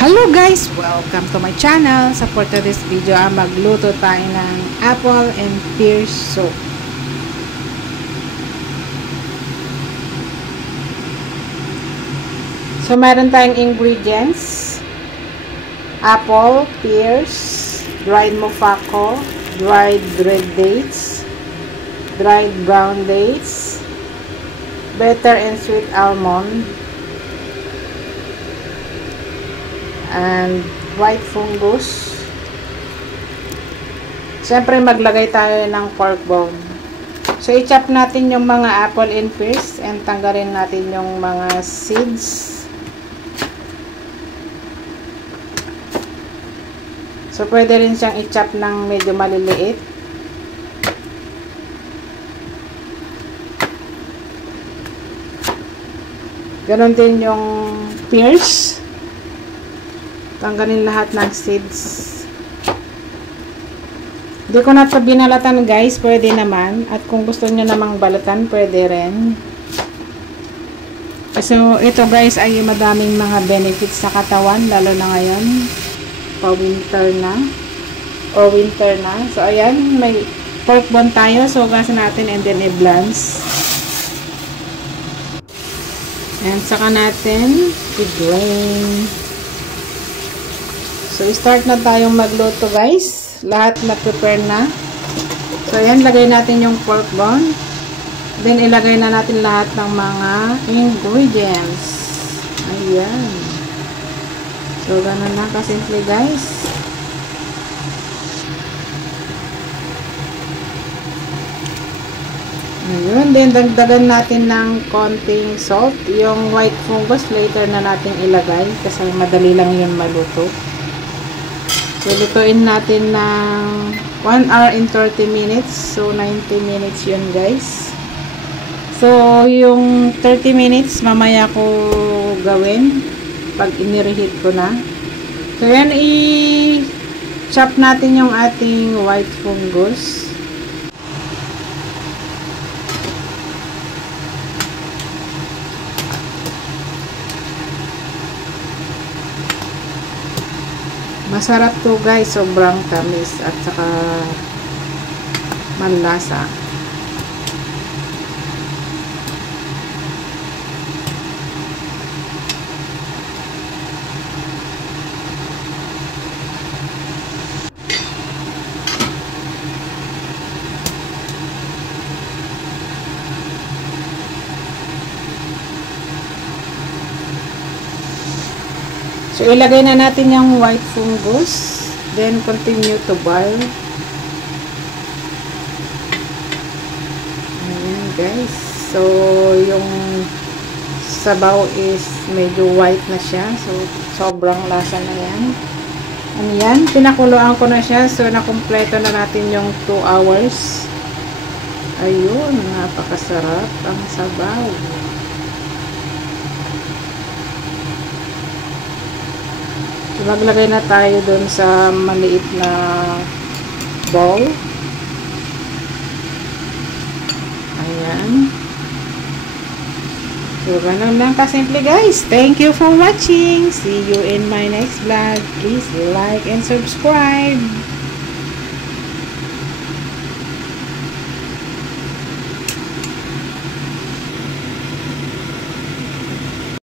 Hello guys! Welcome to my channel. Sa for today's video, magluto tayo ng apple and pear soup. So, meron tayong ingredients. Apple, pears, dried mofako, dried red dates, dried brown dates, bitter and sweet almond, and white fungus. Siyempre maglagay tayo ng pork bone. So i-chop natin yung mga apple and pears and tanggalin natin yung mga seeds. So pwede rin siyang i-chop ng medyo maliliit. Ganon din yung pears. Tanggalin lahat ng seeds. Hindi ko na ito binalatan guys. Pwede naman. At kung gusto nyo namang balatan, pwede rin. So, ito guys ay madaming mga benefits sa katawan. Lalo na ngayon. Pa-winter na. O winter na. So, ayan. May pork bone tayo. So, gasan natin and then i-blanch. And saka natin i-drain. So, start na tayong magluto guys. Lahat na-prepare na. So, ayan. Lagay natin yung pork bone. Then, ilagay na natin lahat ng mga ingredients. Ayan. So, ganun lang kasimple guys. Ayun. Then, dagdagan natin ng konting salt. Yung white fungus, later na natin ilagay. Kasi madali lang yun maluto. So, lutuin natin ng 1 hour and 30 minutes. So, 90 minutes yun, guys. So, yung 30 minutes, mamaya ko gawin pag inireheat ko na. So, yan, i-chop natin yung ating white fungus. Masarap to guys, sobrang tamis at saka manlasa. So, ilagay na natin yung white fungus. Then, continue to boil. Ayan, guys. So, yung sabaw is medyo white na siya. So, sobrang lasa na yan. Ano yan? Pinakuluan ko na siya. So, nakumpleto na natin yung 2 hours. Ayun, napakasarap ang sabaw. Maglagay na tayo dun sa maliit na bowl. Ayan. So, ganun lang kasimple guys. Thank you for watching. See you in my next vlog. Please like and subscribe.